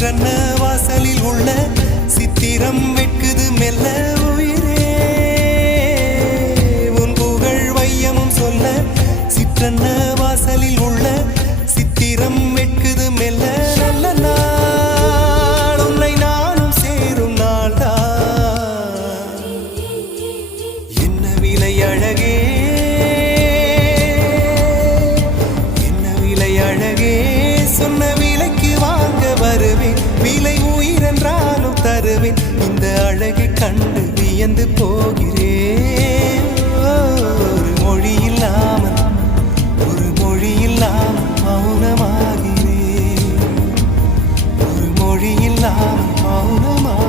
ஜன்ன வாசலில் உள்ள சித்திரம் வெட்குது மெல்ல உயிரே. உன் புகழ் வையமும் சொல்ல சிற்றன்ன வாசலில் உள்ள சித்திரம் வெட்குது மெல்ல. நல்ல நாள் உன்னை நானும் சேரும் நாள்தான். என்ன விலை அழகே? என்ன விலை அழகே? இந்த அழகை கண்டு வியந்து போகிறேன்.